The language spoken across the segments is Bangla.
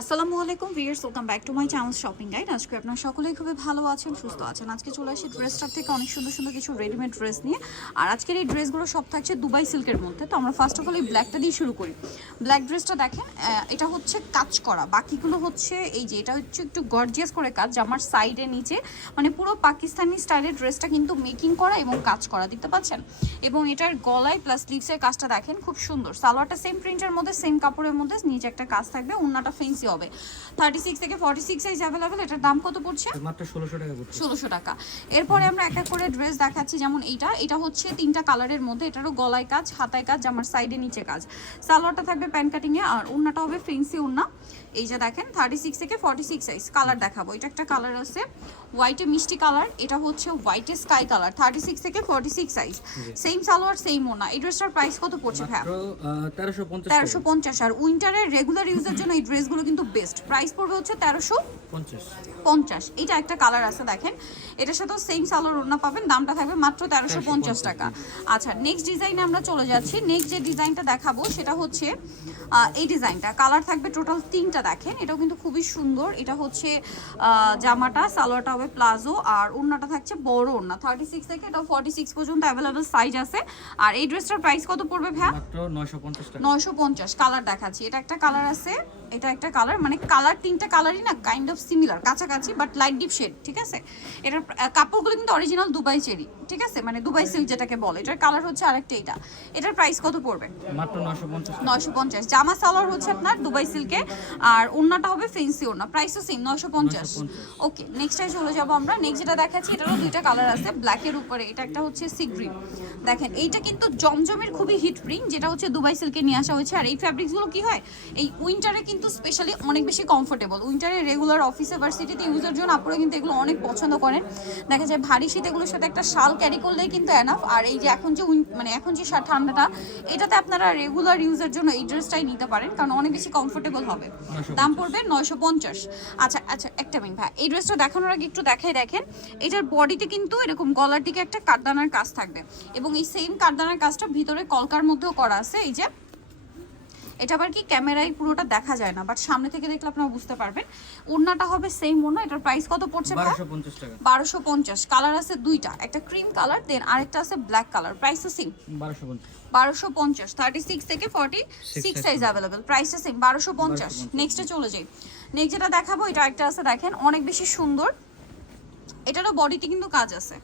আসসালামু আলাইকুম viewers, welcome back to my channel shopping guide. আজকে আপনারা সকলেই খুবই ভালো আছেন, সুস্থ আছেন। আজকে চলে আসি ড্রেসটার থেকে অনেক সুন্দর সুন্দর কিছু রেডিমেড ড্রেস নিয়ে। আর আজকের এই ড্রেসগুলো সব থাকছে দুবাই সিল্কের মধ্যে। তো আমরা ফার্স্ট অফ অল এই ব্ল্যাকটা দিয়ে শুরু করি। ব্ল্যাক ড্রেসটা দেখেন, এটা হচ্ছে কাজ করা, বাকিগুলো হচ্ছে এই যে এটা হচ্ছে একটু গর্জিয়াস করে কাজ, জামার সাইডে নিচে মানে পুরো পাকিস্তানি স্টাইলের ড্রেসটা কিন্তু মেকিং করা এবং কাজ করা, দেখতে পাচ্ছেন। এবং এটার গলায় প্লাস স্লিভসের কাজটা দেখেন খুব সুন্দর। সালোয়ারটা সেম প্রিন্টের মধ্যে, সেম কাপড়ের মধ্যে, নিচে একটা কাজ থাকবে, ওন্নাটা ফেন্সি হবে। 36 থেকে 46 সাইজ अवेलेबल। এটার দাম কত পড়ছে? মাত্র 1600 টাকা পড়ছে। 1600 টাকা। এরপরে আমরা এক এক করে ড্রেস দেখাচ্ছি। যেমন এটা হচ্ছে তিনটা কালারের মধ্যে, এটারও গলায় কাজ, হাতায় কাজ, জামার সাইডে নিচে কাজ। সালোয়ারটা থাকবে প্যান কাটিং এ, আর ওন্নাটা হবে ফেন্সি ওন্না। এই যে দেখেন 36 থেকে 46 সাইজ। কালার দেখাবো। এটা একটা কালার আছে হোয়াইটে মিষ্টি কালার, এটা হচ্ছে হোয়াইটে স্কাই কালার। 36 থেকে 46 সাইজ, সেম সালোয়ার সেম ওন্না। এই ড্রেসটার প্রাইস কত পড়ছে ভাই? মাত্র 1350। আর উইন্টারের রেগুলার ইউজের জন্য এই ড্রেসগুলো কিন্তু বেস্ট। প্রাইস পড়বে হচ্ছে 1350। এটা একটা কালার আছে দেখেন, এটার সাথেও সেম সালোয়ার ওড়না পাবেন, দামটা থাকবে মাত্র 1350 টাকা। আচ্ছা, নেক্সট ডিজাইনে আমরা চলে যাচ্ছি। নেক্সট যে ডিজাইনটা দেখাবো সেটা হচ্ছে এই ডিজাইনটা। কালার থাকবে টোটাল তিনটা, দেখেন এটাও কিন্তু খুবই সুন্দর। এটা হচ্ছে জামাটা, সালোয়ারটা হবে প্লাজো, আর ওড়নাটা থাকছে বড় ওড়না। 36 থেকে এটা 46 পর্যন্ত অ্যাভেলেবল সাইজ আছে। আর এই ড্রেসটার প্রাইস কত পড়বে ভাই? মাত্র 950 টাকা। 950। কালার দেখাচ্ছি। এটা একটা কালার আছে, এটা একটা কালার, মানে কালার তিনটা কালারই না কাইন্ড অফ সিমিলার, কাছাকাছি, বাট লাইট ডিপ শেড, ঠিক আছে। এটার কাপড়গুলো কিন্তু অরিজিনাল দুবাই চেরি, ঠিক আছে, মানে দুবাই সিল্ক যেটাকে বলে। এটার কালার হচ্ছে আরেকটা এটা। এটার প্রাইস কত পড়বে? মাত্র 950। 950। জামা সালোয়ার হচ্ছে আপনার দুবাই সিল্কে, আর ওন্নাটা হবে ফেন্সি ওন্না। প্রাইসও সেম 950। ওকে, নেক্সটটাই চলে যাবো আমরা। নেক্সট যেটা দেখাচ্ছি এটারও দুইটা কালার আছে ব্ল্যাকের উপরে। এটা একটা হচ্ছে সি গ্রিন, দেখেন এইটা কিন্তু জমজমের খুবই হিট প্রিন্ট, যেটা হচ্ছে দুবাই সিল্কে নিয়ে আসা হয়েছে। আর এই ফ্যাব্রিক্সগুলো কি হয়, এই উইন্টারে কিন্তু স্পেশালি অনেক বেশি কমফোর্টেবল। উইন্টারে রেগুলার অফিসে ভার্সিটিতে ইউজের জন্য আপনারা কিন্তু এগুলো অনেক পছন্দ করেন। দেখা যায় ভারী শীত এগুলোর সাথে একটা শাল ক্যারি করলেই কিন্তু এনাফ। আর এই যে এখন যে মানে এখন যে ঠান্ডাটা, এটাতে আপনারা রেগুলার ইউজের জন্য এই ড্রেসটাই নিতে পারেন, কারণ অনেক বেশি কমফোর্টেবল হবে। দাম পড়বে 950। আচ্ছা আচ্ছা, একটা মিনিট ভাই, এই ড্রেসটা দেখানোর আগে একটু দেখাই। দেখেন এটার বডিতে কিন্তু এরকম গলার দিকে একটা কাঠদানার কাজ থাকবে, এবং এই সেম কাঠদানার কাজটা ভিতরে কলকার মধ্যেও করা আছে। এই যে এটা আবার কি ক্যামেরায় পুরোটা দেখা যায় না, বাট সামনে থেকে দেখলে আপনারা বুঝতে পারবেন। ওড়নাটা হবে সেম ওড়না। এটার প্রাইস কত পড়ছে? 1250 টাকা। 1250। কালার আছে দুইটা, একটা ক্রিম কালার, দেন আরেকটা আছে ব্ল্যাক কালার। প্রাইসও সেম 1250। 36 থেকে 46 সাইজ अवेलेबल। প্রাইসটা সেম 1250। নেক্সটে চলে যাই। নেক্সট যেটা দেখাবো এটা একটা আছে দেখেন, অনেক বেশি সুন্দর। এটারও বডিতে কিন্তু কাজ আছে,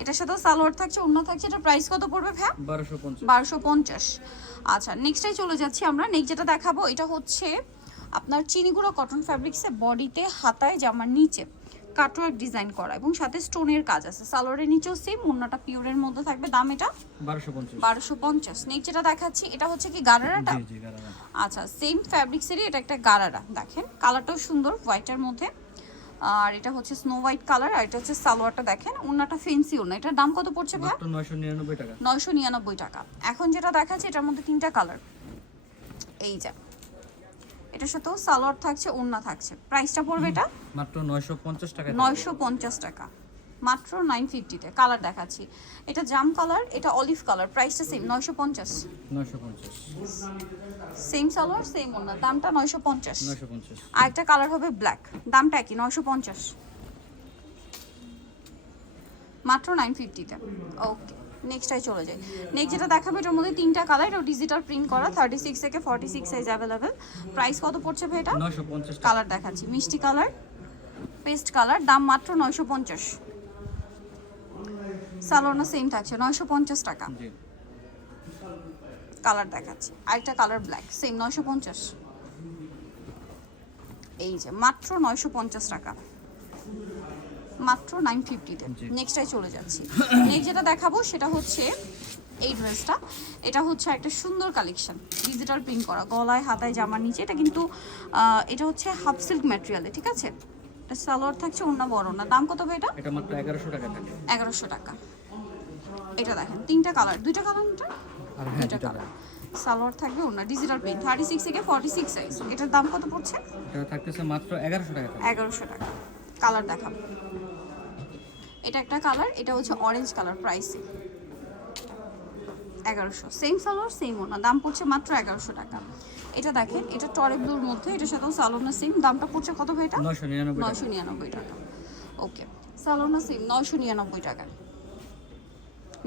এটার সাথেও সালোয়ার থাকছে, ওড়না থাকছে। এটার প্রাইস কত পড়বে ভাই? 1250। আচ্ছা, নেক্সটটাই চলে যাচ্ছি আমরা। নেক্সট যেটা দেখাবো এটা হচ্ছে আপনার চিনিগুড়ো কটন ফ্যাব্রিক্সে, বডিতে হাতায় জামার নিচে কাটওয়ার্ক ডিজাইন করা, এবং সাথে স্টোনের কাজ আছে। সালোয়ারের নিচেও সেম, ওড়নাটা পিওরের মধ্যে থাকবে। দাম এটা 1250। নেক্সট যেটা দেখাচ্ছি এটা হচ্ছে কি গারারাটা। জি গারারা। আচ্ছা, সেম ফ্যাব্রিক্সেরই এটা একটা গারারা, দেখেন কালারটাও সুন্দর হোয়াইটের মধ্যে। আর এটা হচ্ছে স্নো হোয়াইট কালার, আর এটা হচ্ছে সালোয়ারটা দেখেন, ওন্নাটা ফেন্সি ওন্না। এটার দাম কত পড়ছে ভাই? মাত্র 999 টাকা। 999 টাকা। এখন যেটা দেখাচ্ছি এটার মধ্যে তিনটা কালার। এই যে এটার সাথেও সালোয়ার থাকছে, ওন্না থাকছে। প্রাইসটা পড়বে এটা মাত্র 950 টাকা। 950 টাকা, মাত্র 950 তে। কালার দেখাচ্ছি, এটা জাম কালার, এটা অলিভ কালার। প্রাইসটা সেম 950। 950। সেম সালোয়ার সেম ওন্না, দামটা 950। 950। আর একটা কালার হবে ব্ল্যাক, দামটা কি 950, মাত্র 950 তে। ওকে, নেক্সটটাই চলে যাই। নেক্সট যেটা দেখাবে এটার মধ্যে তিনটা কালার, এটা ডিজিটাল প্রিন্ট করা। 36 থেকে 46 সাইজ अवेलेबल। প্রাইস কত পড়ছে ভাই এটা? 950 টাকা। কালার দেখাচ্ছি, মিষ্টি কালার, পেস্ট কালার, দাম মাত্র 950। সালোয়ারও সেম থাকছে 950 টাকা। জি। কালার দেখাচ্ছি, আরেকটা কালার ব্ল্যাক, সেম 950। এই যে মাত্র 950 টাকা, মাত্র 950 তে। নেক্সটটাই চলে যাচ্ছি। নেক্সট যেটা দেখাবো সেটা হচ্ছে এই ড্রেসটা। এটা হচ্ছে একটা সুন্দর কালেকশন, ডিজিটাল প্রিন্ট করা, গলায় হাতায় জামার নিচে। এটা কিন্তু এটা হচ্ছে হাফ সিল্ক ম্যাটেরিয়ালে, ঠিক আছে। এটা সালোয়ার থাকছে, ওন্না বড় না। দাম কত হবে এটা? এটা মাত্র 1100 টাকা থাকে। 1100 টাকা। এটা দেখেন তিনটা কালার, দুইটা কালার, এটা আর হ্যাঁ দুইটা এটা কালার। সালোয়ার থাকবে, ওন্না ডিজিটাল প্রিন্ট। 36 থেকে 46 সাইজ। এটার দাম কত পড়ছে? এটা থাকতেছে মাত্র 1100 টাকা। 1100 টাকা। কালার দেখাবো, এটা একটা কালার, এটা হচ্ছে orange colour. Price 1100। Same salwar same ওড়না, দাম পড়ছে মাত্র 1100 টাকা। এটা দেখেন, এটা টরে ব্লুর মধ্যে, এটার সাথে সালোনা সিম, দামটা পড়ছে কত ভাই এটা? 999 টাকা। 999 টাকা। ওকে, সালোনা সিম 999 টাকা।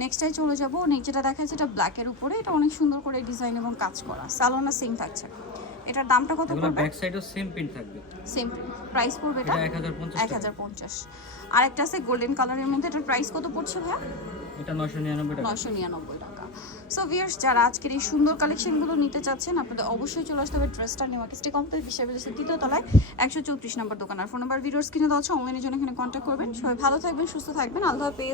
নেক্সটটাই চলে যাবো। নেক্সট যেটা দেখা যাচ্ছে এটা ব্ল্যাকের উপরে, এটা অনেক সুন্দর করে ডিজাইন এবং কাজ করা, সালোনা সিম থাকছে। এটার দামটা কত এগুলো পড়বে? ব্যাক সাইডও সেম প্রিন্ট থাকবে। সেম প্রাইস পড়বে এটা? এটা 1050 টাকা। 1050। আরেকটা আছে গোল্ডেন কালারের মধ্যে, এটার প্রাইস কত পড়ছে ভাইয়া? এটা 999 টাকা। 999 টাকা। সো ভিউয়ার্স, যারা আজকের এই সুন্দর কালেকশনগুলো নিতে চাচ্ছেন, আপনাদের অবশ্যই চলে আসতে হবে ড্রেসটা নিউ মার্কেট কমপ্লেক্স বিশ্ববিদ্যালয়ের দ্বিতীয় তলায় 134 নম্বর দোকান। আর ফোন নাম্বার ভিডিওর স্ক্রিনে দেওয়া আছে, অনলাইনের জন্য এখানে কন্ট্যাক্ট করবেন। সবাই ভালো থাকবেন, সুস্থ থাকবেন, আল্লাহ হাফেজ।